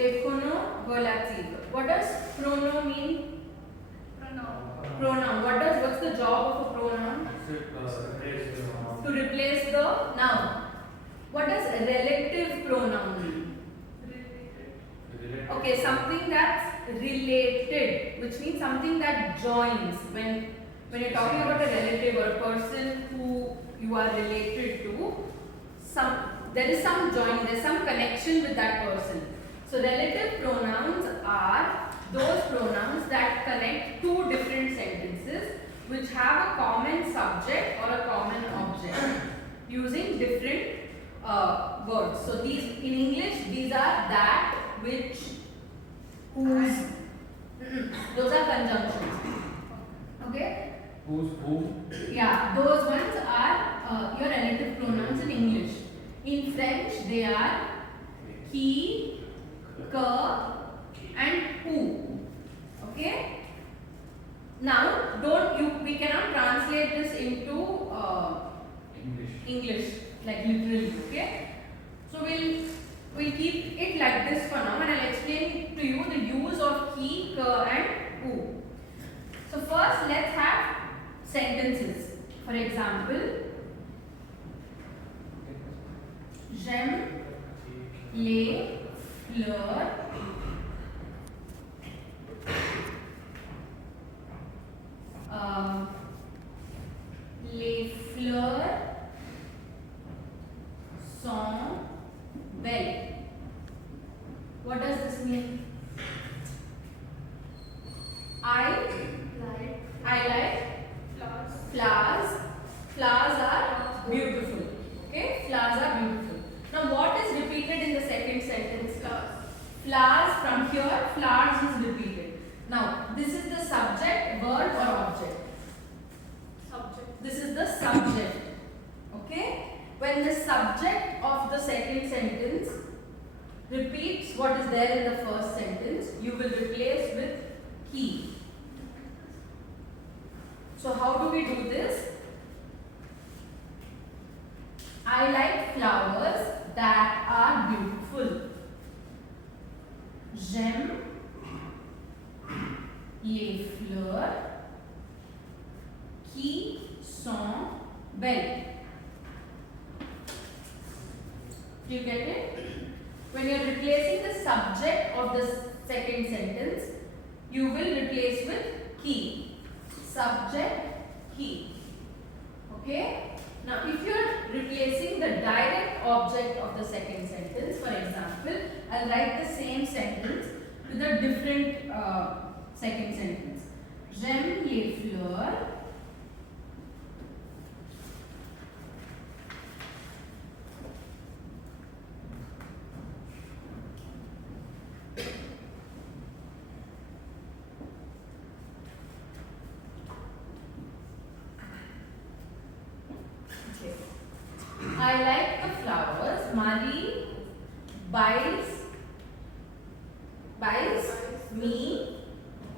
les pronoms relatifs. What does pronoun mean? Pronoun. What's the job of a pronoun? To replace the noun. What does relative pronoun mean? Okay, something that's related, which means something that joins. When you're talking about a relative or a person who you are related to, there is some joining, there's some connection with that person. So relative pronouns are those pronouns that connect two different sentences which have a common subject or a common object using different words. So these in English, these are that, which, whose. Those are conjunctions. Okay? Whose, who? Yeah, those ones are your relative pronouns in English. In French, they are qui, que, and who. Okay? Now, we cannot translate this into English, like literally. Okay? So we'll keep it like this for now, and I'll explain to you the use of qui, que, and who. So first, let's have sentences. For example, j'aime les fleurs les fleurs sont belles. What does this mean? I like flowers. Flowers are beautiful. Okay? Flowers are beautiful. Now what is repeated in the second sentence? Flowers. From here, flowers is repeated. Now this is the subject, verb or object? This is the subject. Okay? When the subject of the second sentence repeats what is there in the first sentence, you will replace with qui. So how do we do this? I like flowers that are beautiful. J'aime les fleurs qui sont belles. Do you get it? When you are replacing the subject of the second sentence, you will replace with qui. Subject, qui. Okay? Now, if you are replacing the direct object of the second sentence, for example, I'll write the same sentence with a different second sentence. J'aime les fleurs I like the flowers. Marie buys me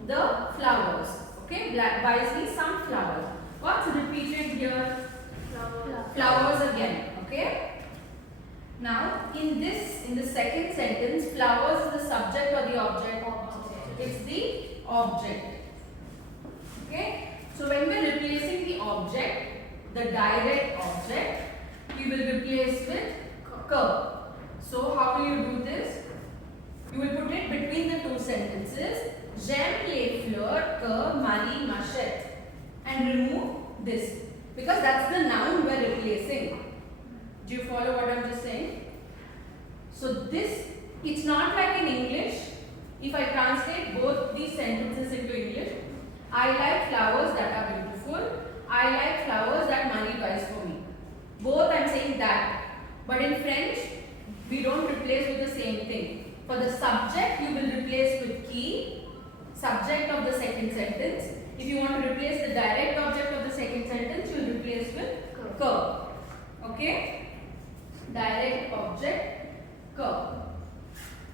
the flowers. Okay, buys me some flowers. What's repeated here? Flowers again. Okay. Now, in the second sentence, flowers is the subject or the object? It's the object. Okay. So when we are replacing the object, the direct object, we will replace with que. So how will you do this? You will put it between the two sentences. J'aime les fleurs que Marie m'achète, and remove this because that's the noun we are replacing. Do you follow what I'm just saying? So this, it's not like in English. If I translate both these sentences into English, I like flowers that are beautiful. I like flowers that Marie buys for me. Both I'm saying that. But in French, we don't replace with the same thing. For the subject, you will replace with qui, subject of the second sentence. If you want to replace the direct object of the second sentence, you will replace with que. Okay? Direct object, que.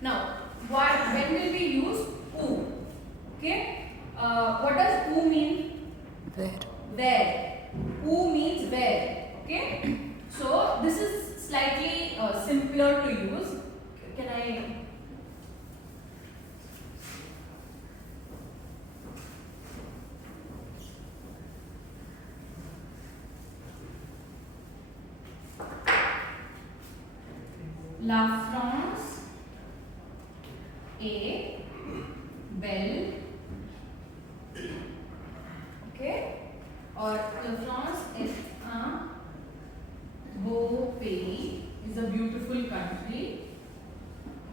Now, when will we use who? Okay? What does who mean? Where. Who means where. Okay? So, this is slightly simpler to use. Can I La France est belle. Okay? Or La France est un beau pays, is a beautiful country.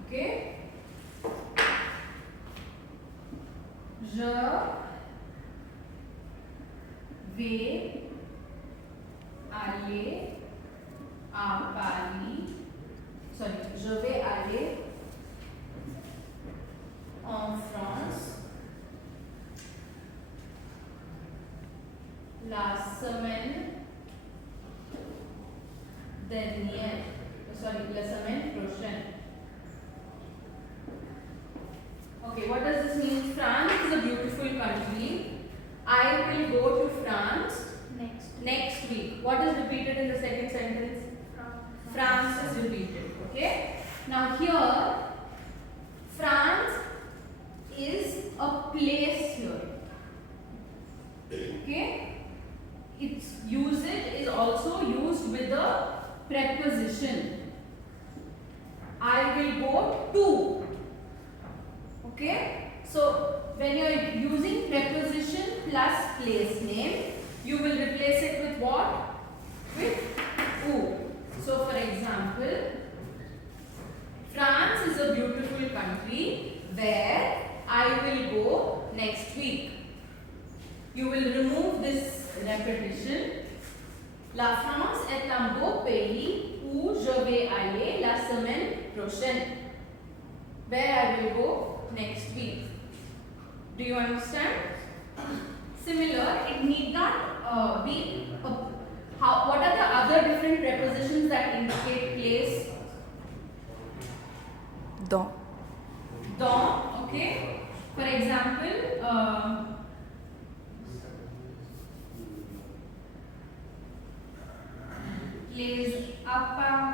Okay? Je vais aller à Paris. Sorry, je vais aller en France la semaine dernière. Sorry, la semaine prochaine. Okay, what does this mean? France is a beautiful country. I will go to France next week. What is repeated in the second sentence? France is repeated. Okay. Now here, France is a place here. Okay. Its usage is also used with the preposition. I will go to. Okay. So when you are using preposition plus place name, you will replace it with what? With u. So for example, France is a beautiful country where I will go next week. You will remove this repetition. La France est un beau pays où je vais aller la semaine prochaine. Where I will go next week. Do you understand? Similar, it need not be. What are the other different prepositions that indicate place? Dans. Dans, okay. For example, les appartements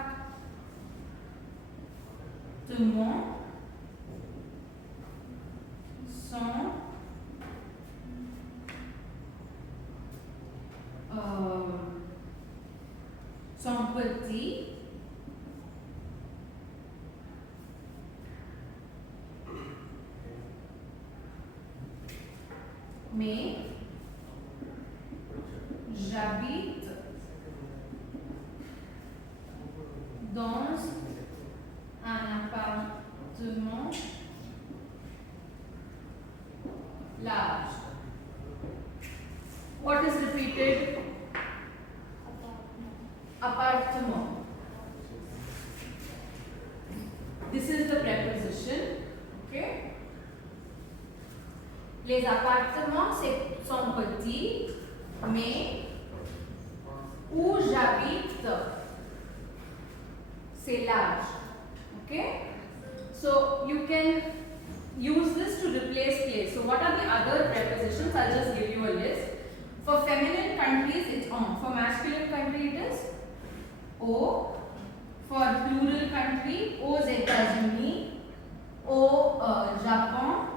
sont petits, mais j'habite dans un appartement large. What is repeated? Appartement. This is the preposition. Okay. Les appartements sont petits, mais où j'habite, c'est large. Okay. So you can use this to replace place. So what are the other prepositions? I'll just give you a list. For feminine countries, it's on. For masculine country, it is au. For plural country, aux États-Unis, au Japon,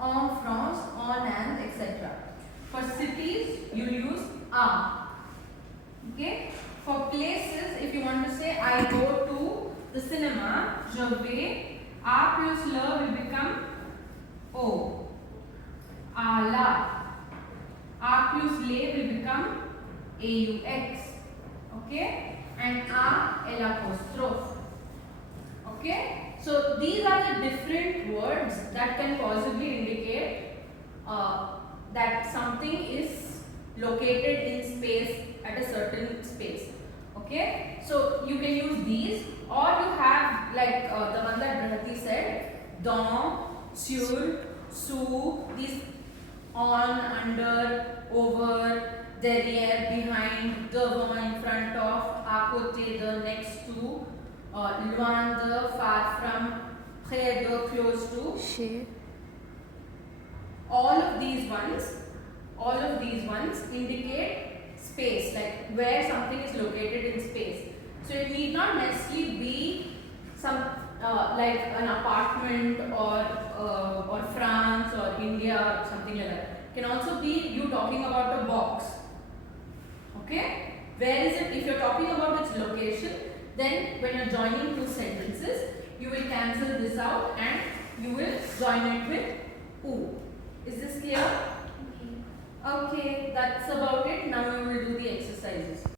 en France, en Inde, etc. For cities, you use a. Okay. For places, if you want to say I go to the cinema, je vais, a plus le will become o. A la. A plus le will become aux. Okay. And a l'apostrophe. Okay. So these are the different words that can possibly indicate that something is located in space at a certain space. Okay. So you can use these, or you have like the one that Brahati said, dans, sur, sous, these on, under, over, derrière, behind, devant, in front of, à côté de, next to, loin de, far from, près de, close to. Chez. All of these ones indicate space, like where something is located in space. So it need not necessarily be some like an apartment or France or India or something like that. It can also be you talking about a box. Okay, where is it? If you're talking about its location, then when you're joining two sentences, you will cancel this out and you will join it with oo. Is this clear? Okay, that's about it. Now we will do the exercises.